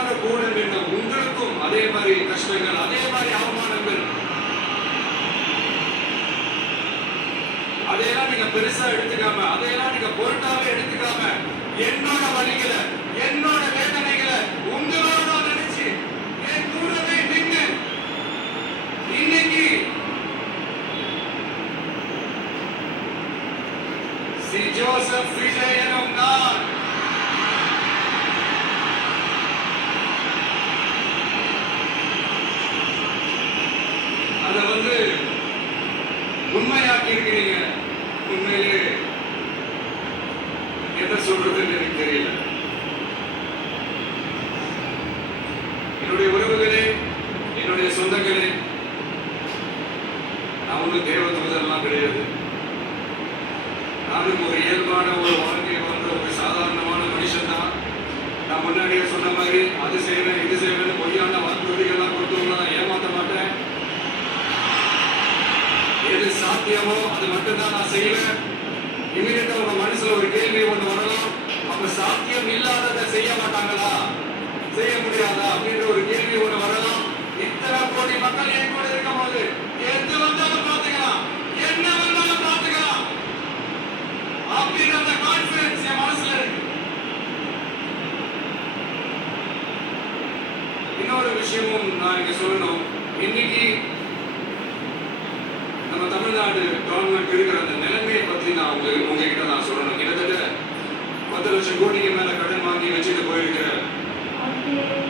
எனக்காக கூட நின்ற உங்களுக்கும் அதே மாதிரி கஷ்டங்கள், அதே மாதிரி அவமானங்கள், அதையெல்லாம் நீங்க பெருசா எடுத்துக்காம, அதையெல்லாம் நீங்க பொருட்டாவே எடுத்துக்காம, என்னோட வலிகளை, என்னோட வேதனைகளை உங்களோட நினைச்சு என் கூடவே நின்று இன்னைக்கு சி ஜோசப் விஜய் எனும் நான் அதை உண்மையாக்கி இருக்கிறீங்க. உண்மையிலே என்ன சொல்றதுன்னு எனக்கு தெரியல. என்னுடைய உறவுகளே, என்னுடைய சொந்தங்களே, நான் ஒன்றும் தேவதூதெல்லாம் கிடையாது. நானும் ஒரு இயல்பான ஒரு வாழ்க்கையை வாழ்ற ஒரு சாதாரணமான மனுஷன் தான். நான் முன்னாடியே சொன்ன மாதிரி அது செய்வேன் இது செய்வேன் பொய்யான வாக்குறுதிகள்லாம் கொடுத்து நான் ஏமாற்ற மாட்டேன். எது சாத்தியமோ அது மட்டும்தான் நான் செய்வேன். இமீடியட்டா உங்க மனசுல ஒரு கேள்வி ஒண்ணு வரலாம், அப்ப சாத்தியம் இல்லாததை செய்ய மாட்டாங்களா, செய்ய முடியாதா அப்படின்ற ஒரு கேள்வி ஒண்ணு வரலாம். இத்தனை கோடி மக்கள் என் கூட இருக்கும் போது எது வந்தாலும் பார்த்துக்கலாம், என்ன வந்தாலும் பார்த்துக்கலாம் அப்படின்ற அந்த கான்பிடன்ஸ் என் மனசுல இருக்கு. இன்னொரு விஷயமும் நான் இங்க சொல்லணும். இன்னைக்கு நம்ம தமிழ்நாடு கவர்மெண்ட் இருக்கிற அந்த நிலைமையை பத்தி நான் உங்ககிட்ட நான் சொல்லணும். கிட்டத்தட்ட 10 லட்சம் கோடிக்கு மேல கடன் வாங்கி வச்சுட்டு போயிருக்கிற